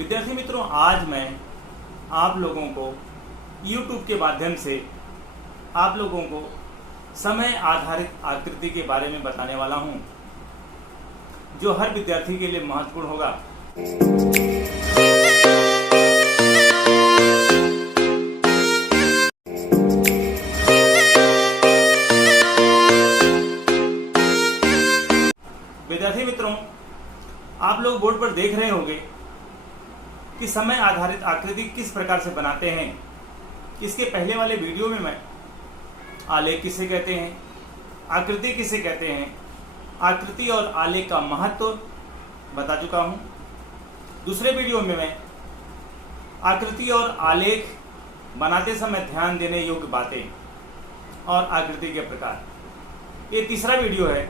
विद्यार्थी मित्रों, आज मैं आप लोगों को YouTube के माध्यम से आप लोगों को समय आधारित आकृति के बारे में बताने वाला हूं, जो हर विद्यार्थी के लिए महत्वपूर्ण होगा। विद्यार्थी मित्रों, आप लोग बोर्ड पर देख रहे होंगे कि समय आधारित आकृति किस प्रकार से बनाते हैं। इसके पहले वाले वीडियो में मैं आलेख किसे कहते हैं, आकृति किसे कहते हैं, आकृति और आलेख का महत्व बता चुका हूं। दूसरे वीडियो में मैं आकृति और आलेख बनाते समय ध्यान देने योग्य बातें और आकृति के प्रकार, ये तीसरा वीडियो है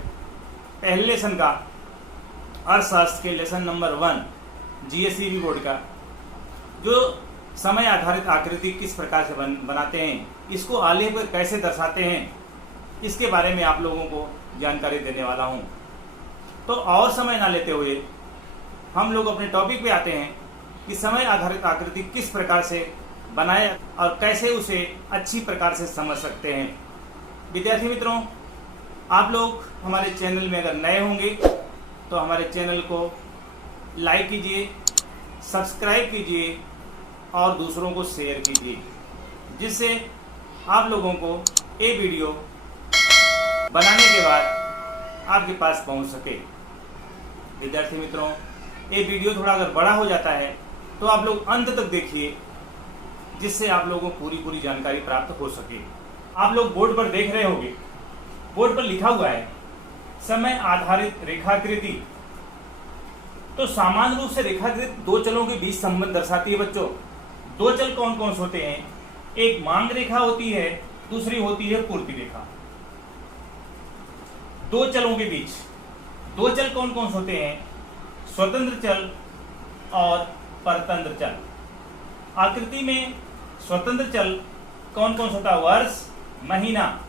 पहले लेसन का, अर्थशास्त्र के लेसन नंबर 1 GSEB बोर्ड का, जो समय आधारित आकृति किस प्रकार से बनाते हैं, इसको आलेख पर कैसे दर्शाते हैं, इसके बारे में आप लोगों को जानकारी देने वाला हूं। तो और समय ना लेते हुए हम लोग अपने टॉपिक पे आते हैं कि समय आधारित आकृति किस प्रकार से बनाए और कैसे उसे अच्छी प्रकार से समझ सकते हैं। विद्यार्थी मित्रों, आप लोग हमारे चैनल में अगर नए होंगे तो हमारे चैनल को लाइक कीजिए, सब्सक्राइब कीजिए और दूसरों को शेयर कीजिए, जिससे आप लोगों को ये वीडियो बनाने के बाद आपके पास पहुंच सके। विद्यार्थी मित्रों, ये वीडियो थोड़ा अगर बड़ा हो जाता है तो आप लोग अंत तक देखिए, जिससे आप लोगों को पूरी जानकारी प्राप्त हो सके। आप लोग बोर्ड पर देख रहे होंगे, बोर्ड पर लिखा हुआ है समय आधारित रेखाकृति। तो सामान्य रूप से रेखाकृति दो चलों के बीच संबंध दर्शाती है। बच्चों, दो चल कौन कौन से होते हैं? एक मांग रेखा होती है, दूसरी होती है पूर्ति रेखा। दो चलों के बीच दो चल कौन कौन से होते हैं? स्वतंत्र चल और परतंत्र चल। आकृति में स्वतंत्र चल कौन कौन सा होता है? वर्ष, महीना,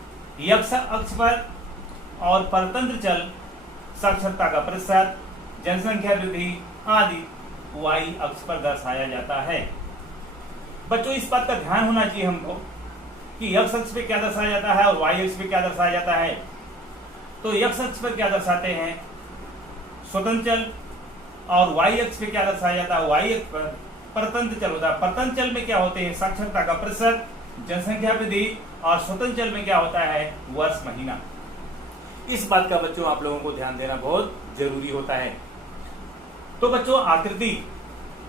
x अक्ष पर, और परतंत्र चल साक्षरता का प्रतिशत, जनसंख्या वृद्धि आदि y अक्ष पर दर्शाया जाता है। बच्चों, इस बात का ध्यान होना चाहिए हमको कि x अक्ष पे क्या दर्शाया जाता है और y अक्ष पे क्या दर्शाया जाता है। तो x अक्ष पर क्या दर्शाते हैं? स्वतंत्र चल, और y अक्ष पे क्या दर्शाया जाता है? y अक्ष पर परतंत्र चल होता है। परतंत्र चल में क्या होते हैं? साक्षरता का प्रतिशत, जनसंख्या वृद्धि, और स्वतंत्र चल में क्या होता है? वर्ष, महीना। इस बात का बच्चों आप लोगों को ध्यान देना बहुत जरूरी होता है। तो बच्चों, आकृति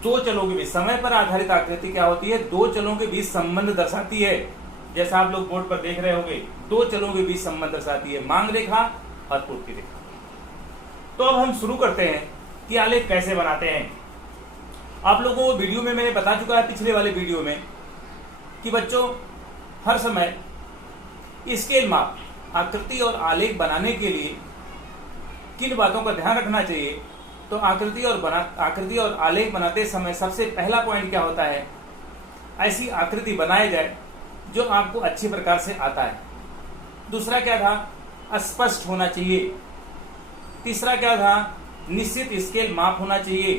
दो चलों के बीच, समय पर आधारित आकृति क्या होती है? दो चलों के बीच संबंध दर्शाती है। जैसा आप लोग बोर्ड पर देख रहे होंगे, दो चलों के बीच संबंध दर्शाती है, मांग रेखा और पूर्ति रेखा। तो अब हम शुरू करते हैं कि आलेख कैसे बनाते हैं। आप लोगों को वीडियो में मैंने बता चुका है, पिछले वाले वीडियो में, कि बच्चों हर समय स्केल माप, आकृति और आलेख बनाने के लिए किन बातों का ध्यान रखना चाहिए। तो आकृति और आलेख बनाते समय सबसे पहला पॉइंट क्या होता है? ऐसी आकृति बनाई जाए जो आपको अच्छी प्रकार से आता है। दूसरा क्या था? स्पष्ट होना चाहिए। तीसरा क्या था? निश्चित स्केल माप होना चाहिए।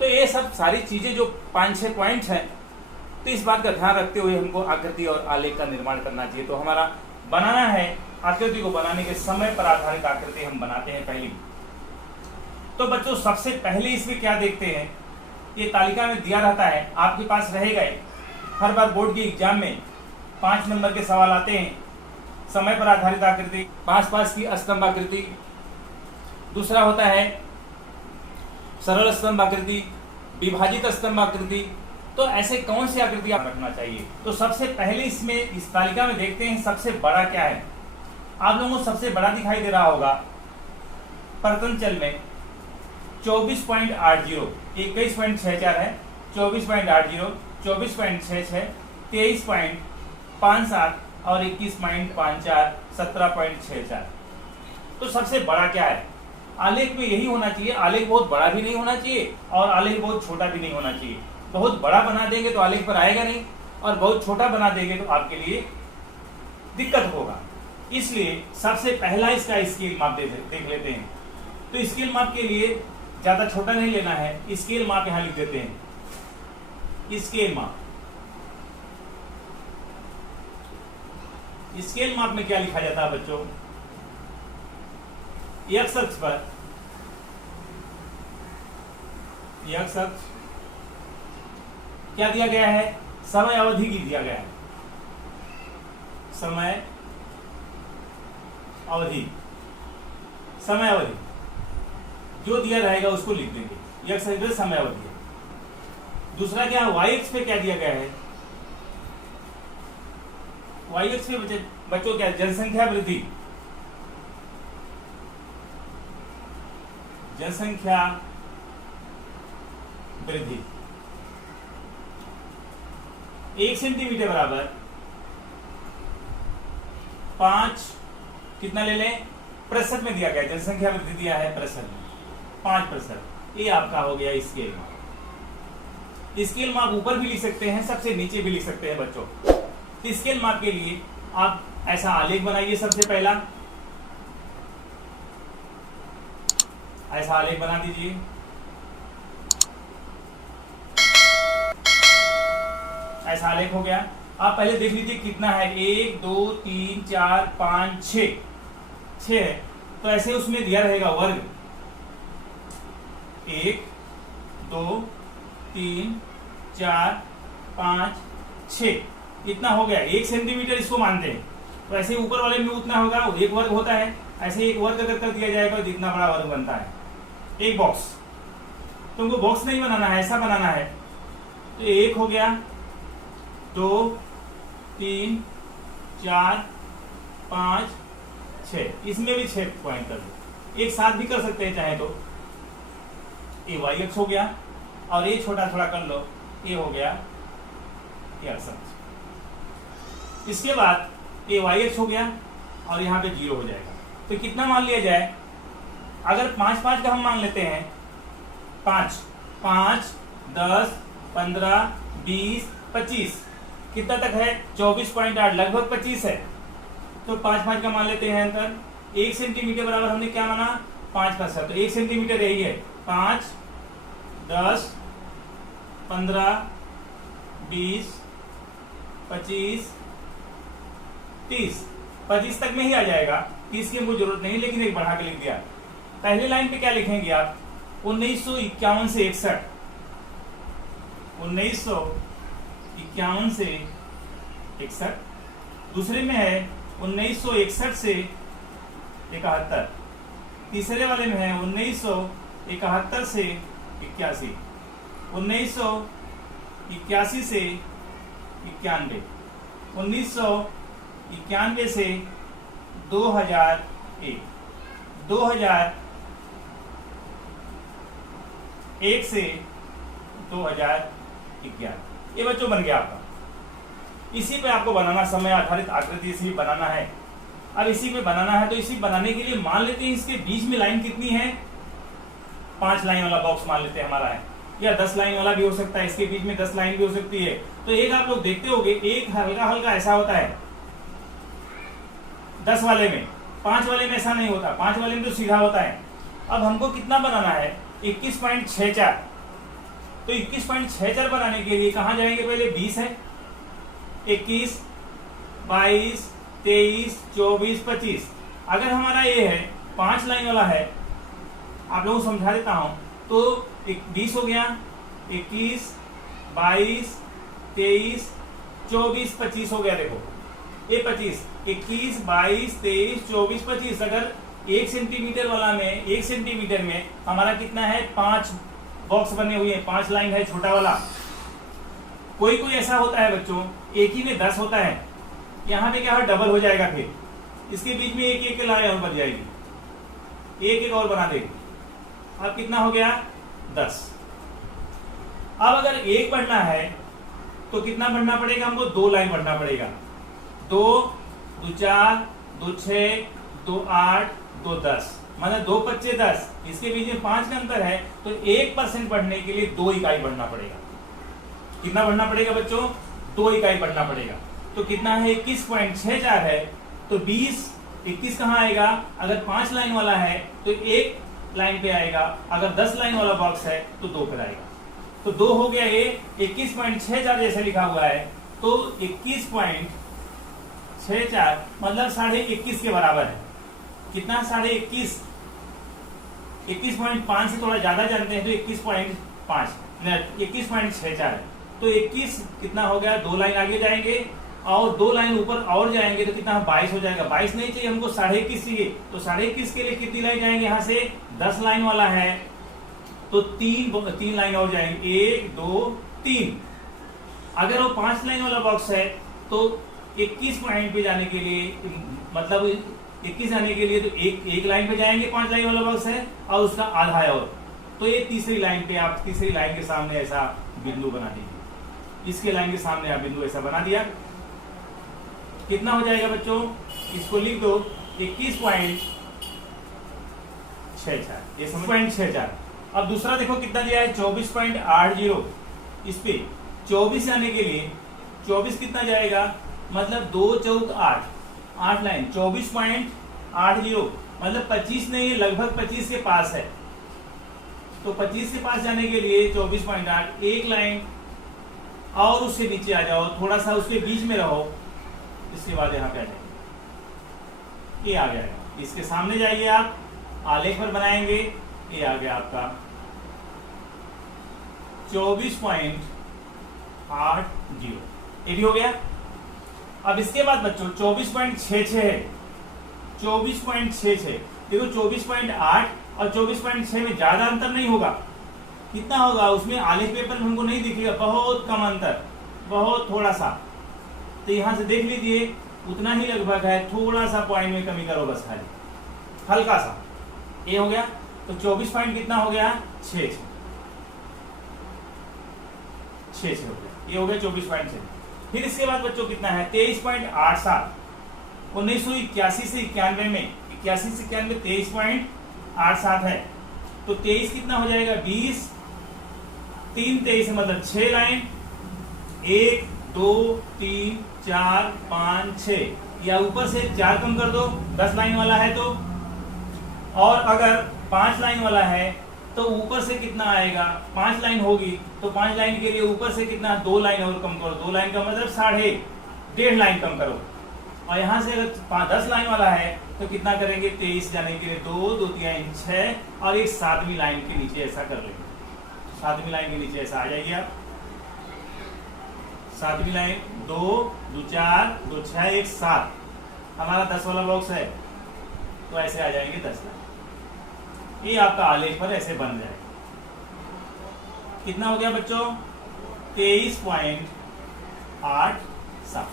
तो ये सब सारी चीजें जो 5-6 पॉइंट्स हैं, तो इस बात का ध्यान रखते हुए हमको आकृति और आलेख का निर्माण करना चाहिए। तो हमारा बनाना है, आकृति को बनाने के समय पर आधारित आकृति हम बनाते हैं पहली। तो बच्चों, सबसे पहले इसमें क्या देखते हैं? ये तालिका में दिया रहता है, आपके पास रहेगा। हर बार बोर्ड के एग्जाम में 5 नंबर के सवाल आते हैं। समय पर आधारित आकृति, 5 की स्तंभ आकृति। दूसरा होता है सरल स्तंभ आकृति, विभाजित स्तंभ आकृति। तो ऐसे कौन सी आकृति आप रखना चाहिए? तो सबसे पहले इसमें इस तालिका में देखते हैं सबसे बड़ा क्या है। आप लोगों को सबसे बड़ा दिखाई दे रहा होगा परतंत्र चल में 24.80, 21.64 है, 24.80, 24.66, 23.57 और 21.54, 17.64। तो सबसे बड़ा क्या है? आलेख में यही होना चाहिए। आलेख बहुत बड़ा भी नहीं होना चाहिए और आलेख बहुत छोटा भी नहीं होना चाहिए। बहुत बड़ा बना देंगे तो आलेख पर आएगा नहीं, और बहुत छोटा बना देंगे तो आपके लिए दिक्कत होगा। इसलिए सबसे पहला इसका स्केल माप देख लेते हैं। तो स्केल माप के लिए ज्यादा छोटा नहीं लेना है, स्केल माप यहां लिख देते हैं। स्केल माप, स्केल माप में क्या लिखा जाता है बच्चों? एक्स अक्ष पर, एक्स अक्ष क्या दिया गया है? समय अवधि की दिया गया है, समय अवधि, समय अवधि जो दिया रहेगा उसको लिख देंगे। एक्स अक्ष समय अवधि है। दूसरा क्या, वाई अक्ष पे क्या दिया गया है? वाई अक्ष पे बच्चों क्या, जनसंख्या वृद्धि, जनसंख्या वृद्धि। 1 सेंटीमीटर बराबर 5 कितना ले लें? प्रतिशत में दिया गया, जनसंख्या वृद्धि दिया है प्रतिशत में, 5%। ये आपका हो गया स्केल माप। स्केल माप ऊपर भी लिख सकते हैं, सबसे नीचे भी लिख सकते हैं बच्चों। तो स्केल माप के लिए आप ऐसा आलेख बनाइए। सबसे पहला ऐसा आलेख बना दीजिए। ऐसा आलेख हो गया। आप पहले देख लीजिए कितना है, 1 2 3 4 5 6 है। तो ऐसे उसमें दिया रहेगा वर्ग, 1 2 3 4 5 6, इतना हो गया। 1 सेंटीमीटर इसको मानते हैं, तो ऐसे ऊपर वाले में उतना होगा, एक वर्ग होता है। ऐसे एक वर्ग अगर कर दिया जाएगा तो इतना बड़ा वर्ग बनता है एक बॉक्स। तुमको बॉक्स नहीं बनाना है, ऐसा बनाना है। तो 1 हो गया, 2 3 4 5 6, इसमें भी 6 पॉइंट कर दो। एक साथ भी कर सकते हैं चाहे तो। ये वाई अक्ष हो गया, और ये छोटा थोड़ा कर लो, ये हो गया एक्स अक्ष। इसके बाद ये वाई अक्ष हो गया, और यहाँ पे 0 हो जाएगा। तो कितना मान लिया जाए? अगर 5 का हम मान लेते हैं, 5 5 10 15 20 25, कितना तक है? 24.8, लगभग 25 है। तो 5 का मान लेते हैं अंतर। 1 सेंटीमीटर बराबर हमने क्या माना? 5%। तो 1 सेंटीमीटर यही है, 5 10 15 20 25 30, 25 तक में ही आ जाएगा। 30 की हमको जरूरत नहीं, लेकिन एक बढ़ा के लिख दिया। पहले लाइन पे क्या लिखेंगे आप? 1951 से 61, 1951 से 61। दूसरे में है 1961 से 71। तीसरे वाले में है 1971 से 81, 1981 से 91, 1991 से 2001, 2001 से 2011। ये बच्चों बन गया आपका। इसी पे आपको बनाना, समय आधारित आकृति इसी पे बनाना है। अब इसी पे बनाना है, तो इसी बनाने के लिए मान लेते हैं इसके बीच में लाइन कितनी है? 5 लाइन वाला बॉक्स मान लेते हैं हमारा है, या 10 लाइन वाला भी हो सकता है। इसके बीच में 10 लाइन भी हो सकती है। तो एक आप लोग देखते होंगे, एक हल्का हल्का ऐसा होता है 10 वाले में, 5 वाले में ऐसा नहीं होता। 5 वाले में तो सीधा होता है। अब हमको कितना बनाना है? 21.64। तो 21.64 बनाने के लिए कहां जाएंगे? पहले 20 है, 21 22 23 24 25। अगर हमारा ये है 5 लाइन वाला है, आप लोगों को समझा देता हूं। तो 20 हो गया, 21 22 23 24 25 हो गया। देखो ये 25, 21 22 23 24 25। अगर 1 सेंटीमीटर वाला में, 1 सेंटीमीटर में हमारा कितना है? 5 बॉक्स बने हुए हैं, 5 लाइन है छोटा वाला। कोई कोई ऐसा होता है बच्चों, एक ही में 10 होता है। यहाँ पे क्या है? डबल हो जाएगा। फिर इसके बीच में एक एक लाइन और बन जाएगी, एक एक और बना देगी। अब कितना हो गया? 10। अब अगर एक बढ़ना है तो कितना बढ़ना पड़ेगा हमको? 2 लाइन बढ़ना पड़ेगा। 2 2 4 2 6 2 8 2 10, मतलब 2 25 10। इसके बीच में 5 का अंतर है, तो 1% बढ़ने के लिए 2 इकाई बढ़ना पड़ेगा। कितना बढ़ना पड़ेगा बच्चों? 2 इकाई बढ़ना पड़ेगा। तो कितना है? 21.64 है। तो 21 कहाँ आएगा? अगर 5 लाइन वाला है तो 1 लाइन पे आएगा, अगर 10 लाइन वाला बॉक्स है तो 2 पर आएगा। तो 2 हो गया, ये 21.64 जैसे लिखा हुआ है, तो 21.64 मतलब 21.5 के बराबर है। कितना? 21.5। 21.5 से थोड़ा ज्यादा जानते हैं तो 21.5 21.64 है। तो 21 कितना हो गया, 2 लाइन आगे जाएंगे और 2 लाइन ऊपर और जाएंगे तो कितना 22 हो जाएगा। 22 नहीं चाहिए हमको, 21.5 चाहिए। तो 21.5 के लिए कितनी लाइन जाएंगे? यहाँ से 10 लाइन वाला है तो 3 लाइन और जाएंगे, 1 2 3। अगर वो 5 लाइन वाला बॉक्स है तो 21 पॉइंट पे जाने के लिए, मतलब 21 जाने के लिए तो एक लाइन पे जाएंगे, 5 लाइन वाला बॉक्स है और उसका आधा है। और तो ये तीसरी लाइन पे आप तीसरी लाइन के सामने ऐसा बिंदु बना दीजिए। इसके लाइन के सामने आप बिंदु ऐसा बना दिया। कितना हो जाएगा बच्चों? इसको लिख दो 21.64, ये 64। अब दूसरा देखो कितना दिया है, 24.80। इस पे 24 जाने के लिए 24 कितना जाएगा, मतलब 2 चौक 8 लाइन, 24.80 मतलब 25 नहीं है, लगभग 25 के पास है। तो 25 के पास जाने के लिए 24.8 एक लाइन और उससे नीचे आ जाओ, थोड़ा सा उसके बीच में रहो, इसके बाद यहाँ पे आ जाएंगे, ये आ जाएगा। इसके सामने जाइए आप, आलेख पर बनाएंगे, ये आ गया आपका 24.80, ये भी हो गया। अब इसके बाद बच्चों 24.66 है, 24.66 देखो, 24.8 और 24.6 में ज्यादा अंतर नहीं होगा। कितना होगा उसमें? आलेख पेपर में हमको नहीं दिखेगा, बहुत कम अंतर, बहुत थोड़ा सा। तो यहां से देख लीजिए उतना ही लगभग है, थोड़ा सा पॉइंट में कमी करो बस, खाली हल्का सा। ये हो गया, तो 24 पॉइंट कितना हो गया? 6 हो गया, ये हो गया 24.6। फिर इसके बाद बच्चों कितना है? 23.87। 1981 से 91 में, 81 से 91 23.87 है। तो 23 कितना हो जाएगा? 20, 3 23 मतलब 6 लाइन, 1 2 3 4 5 6, या ऊपर से 4 कम कर दो, 10 लाइन वाला है तो। और अगर 5 लाइन वाला है तो ऊपर से कितना आएगा? 5 लाइन होगी तो 5 लाइन के लिए ऊपर से कितना? 2 लाइन और कम करो, 2 लाइन का मतलब 1.5 लाइन कम करो। और यहां से अगर 10 लाइन वाला है तो कितना करेंगे? 23 जाने के लिए 2 2 3 6, और एक 7वीं लाइन के नीचे ऐसा कर लेंगे। 7वीं लाइन के नीचे ऐसा आ जाइए आप, 7वीं लाइन 2 2 4 2 6 1 7, हमारा 10 वाला बॉक्स है तो ऐसे आ जाएंगे 10 लाइन। ये आपका आलेख पर ऐसे बन जाएगा। कितना हो गया बच्चों? 23.87,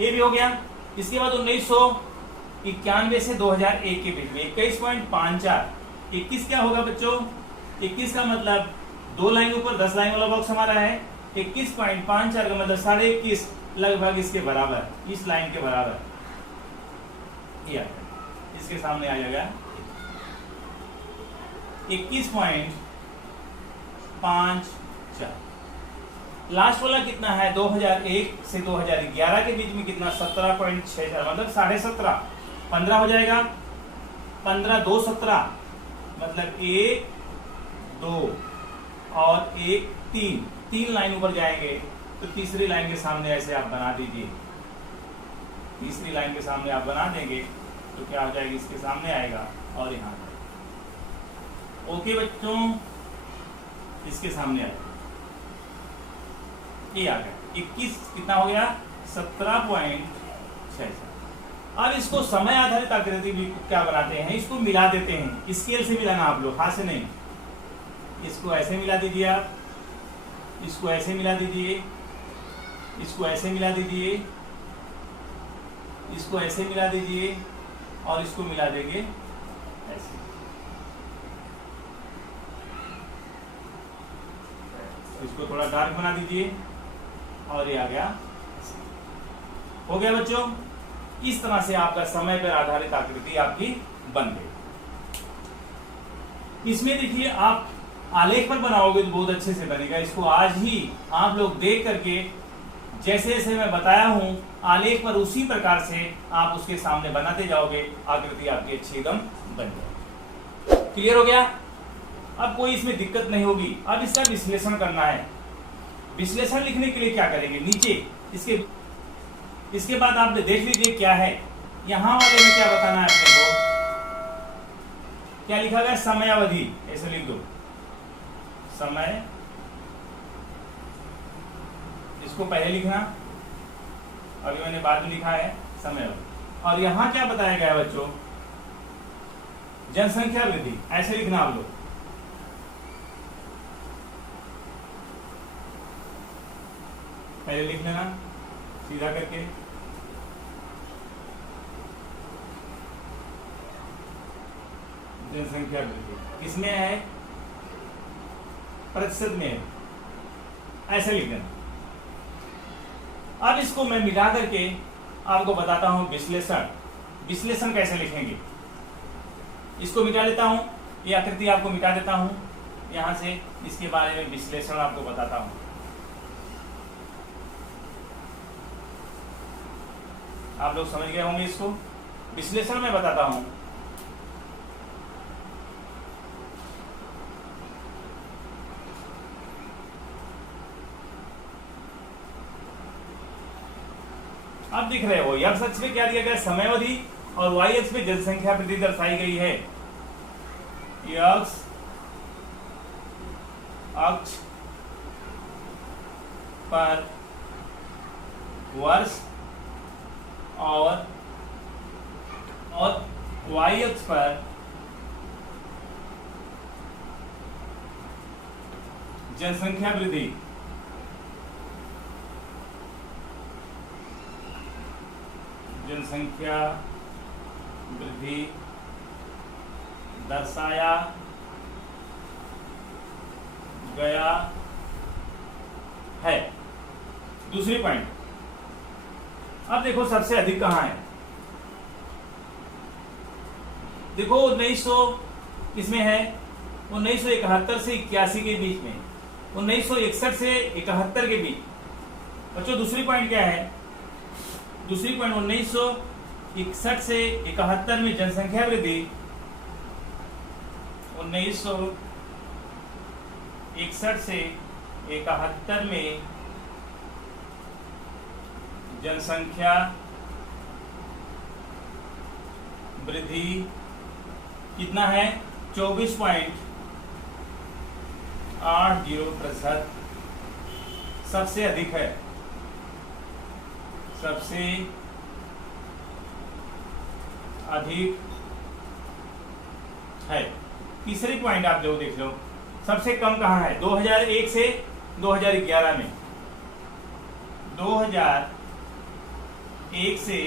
ये भी हो गया। इसके बाद 1991 से 2001 के बीच में 21.54। 21 क्या होगा बच्चों? 21 का मतलब 2 लाइन ऊपर 10 लाइन वाला बॉक्स हमारा है। 21.54 का मतलब 21.5 लगभग इसके बराबर, इस लाइन के बराबर, ये इसके सामने आ जाएगा 21.54। लास्ट वाला कितना है? 2001 से 2011 के बीच में कितना? 17.64 मतलब 17.5, 15 हो जाएगा। 15 2 17 मतलब 1 2 और 1 3 लाइन ऊपर जाएंगे तो तीसरी लाइन के सामने ऐसे आप बना दीजिए। तीसरी लाइन के सामने आप बना देंगे तो क्या हो जाएगी? इसके सामने आएगा और यहाँ ओके बच्चों, इसके सामने आएगा, ये आ गया 21 कितना हो गया? 17.66। अब इसको समय आधारित आकृति भी क्या बनाते हैं? इसको मिला देते हैं, स्केल से मिलाना आप लोग, हाथ से नहीं। इसको ऐसे मिला दीजिए आप, इसको ऐसे मिला दीजिए, इसको ऐसे मिला दीजिए, इसको ऐसे मिला दीजिए और इसको मिला देंगे ऐसे। इसको थोड़ा डार्क बना दीजिए और ये आ गया। हो गया बच्चों, इस तरह से आपका समय पर आधारित आकृति आपकी बन गई। इसमें देखिए आप आलेख पर बनाओगे तो बहुत अच्छे से बनेगा। इसको आज ही आप लोग देख करके जैसे जैसे मैं बताया हूं आलेख पर उसी प्रकार से आप उसके सामने बनाते जाओगे, आकृति आपकी अच्छी एकदम बन जाएगी। क्लियर हो गया? अब कोई इसमें दिक्कत नहीं होगी। अब इसका विश्लेषण करना है। विश्लेषण लिखने के लिए क्या करेंगे, नीचे इसके बाद आप देख लीजिए क्या है। यहां वाले में क्या बताना है अपने को, क्या लिखा गया, समयावधि, ऐसे लिख दो समय, इसको पहले लिखना, अभी मैंने बाद में लिखा है समयावधि। और यहां क्या बताया गया है बच्चों, जनसंख्या वृद्धि, ऐसे लिखना आप लोग। पहले लिख लेना सीधा करके, जनसंख्या वृद्धि किसमें है, प्रतिशत में है, ऐसे लिख देना। अब इसको मैं मिला करके आपको बताता हूं विश्लेषण। विश्लेषण कैसे लिखेंगे, इसको मिटा लेता हूं, ये आकृति आपको मिटा देता हूं यहां से, इसके बारे में विश्लेषण आपको बताता हूं। आप लोग समझ गए होंगे इसको, विश्लेषण में बताता हूं। आप दिख रहे हो एक्स अक्ष पे क्या दिया गया, समयावधि, और वाई अक्ष पे जनसंख्या वृद्धि दर्शाई गई है। एक्स अक्ष पर वर्ष और वाई अक्ष पर जनसंख्या वृद्धि। जनसंख्या वृद्धि दर्शाया गया है। दूसरी पॉइंट, अब देखो सबसे अधिक कहां है, देखो 1900 इसमें है, 1971 से 81 के बीच में, 1961 से 71 के बीच। बच्चों दूसरी पॉइंट क्या है, दूसरी पॉइंट 1961 से 71 में जनसंख्या वृद्धि, 1961 से 71 में जनसंख्या वृद्धि कितना है, 24.80%, सबसे अधिक है, सबसे अधिक है। तीसरी पॉइंट आप जो देख लो, सबसे कम कहां है, 2001 से 2011 में, 2001 से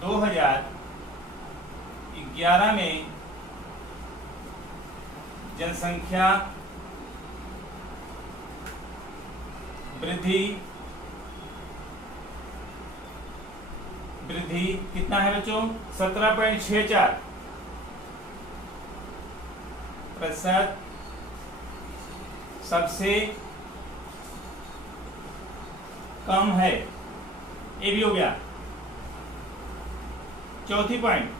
2011 में जनसंख्या वृद्धि कितना है बच्चों, 17.64%, सबसे कम है। ये भी हो गया। चौथी पॉइंट,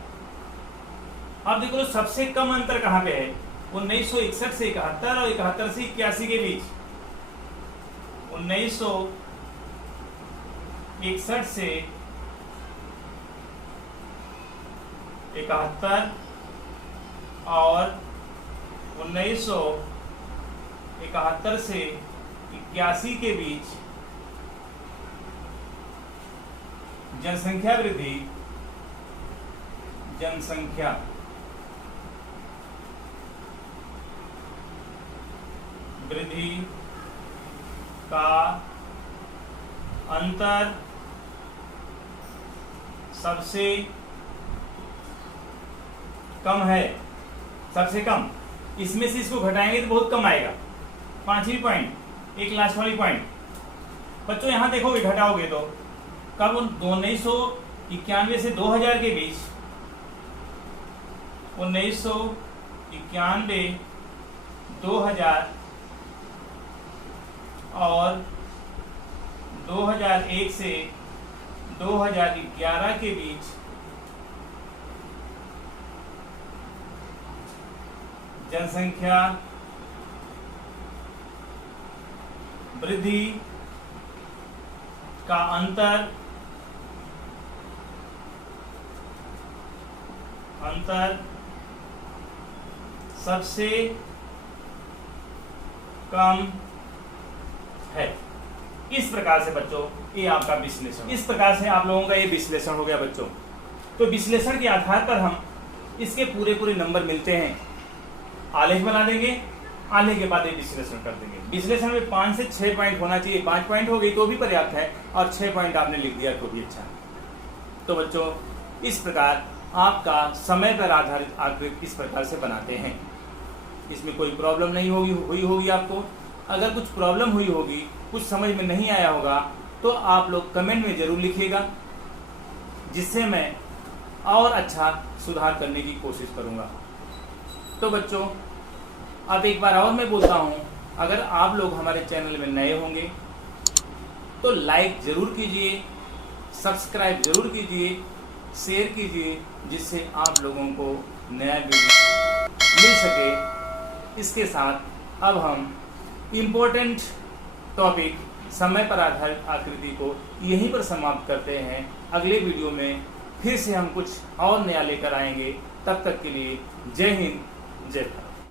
अब देखो सबसे कम अंतर कहां पे है, 1961 से 71 और 71 से 81 के बीच। 1961 से 71 और 1971 से 81 के बीच जनसंख्या वृद्धि, जनसंख्या वृद्धि का अंतर सबसे कम है, सबसे कम। इसमें से इसको घटाएंगे तो बहुत कम आएगा। पांचवी पॉइंट, एक लास्ट वाली पॉइंट बच्चों, यहां देखोगे घटाओगे तो कब, 1991 से 2000 के बीच, 1991 2000 और 2001 से 2011 के बीच जनसंख्या वृद्धि का अंतर सबसे कम है। इस प्रकार से बच्चों ये आपका विश्लेषण, इस प्रकार से आप लोगों का ये विश्लेषण हो गया बच्चों। तो विश्लेषण के आधार पर हम इसके पूरे नंबर मिलते हैं, आलेख बना देंगे, आलेख के बाद ये विश्लेषण कर देंगे। विश्लेषण में 5 से 6 पॉइंट होना चाहिए, 5 पॉइंट हो गई तो भी पर्याप्त है, और 6 पॉइंट आपने लिख दिया तो भी अच्छा है। तो बच्चों इस प्रकार आपका समय पर आधारित आकृति इस प्रकार से बनाते हैं। इसमें कोई प्रॉब्लम नहीं हुई होगी आपको। अगर कुछ प्रॉब्लम हुई होगी, कुछ समझ में नहीं आया होगा, तो आप लोग कमेंट में जरूर लिखिएगा, जिससे मैं और अच्छा सुधार करने की कोशिश करूंगा। तो बच्चों अब एक बार और मैं बोलता हूं, अगर आप लोग हमारे चैनल में नए होंगे तो लाइक जरूर कीजिए, सब्सक्राइब जरूर कीजिए, शेयर कीजिए, जिससे आप लोगों को नया वीडियो मिल सके। इसके साथ अब हम इम्पोर्टेंट टॉपिक समय पर आधारित आकृति को यहीं पर समाप्त करते हैं। अगले वीडियो में फिर से हम कुछ और नया लेकर आएंगे। तब तक के लिए जय हिंद, जय भारत।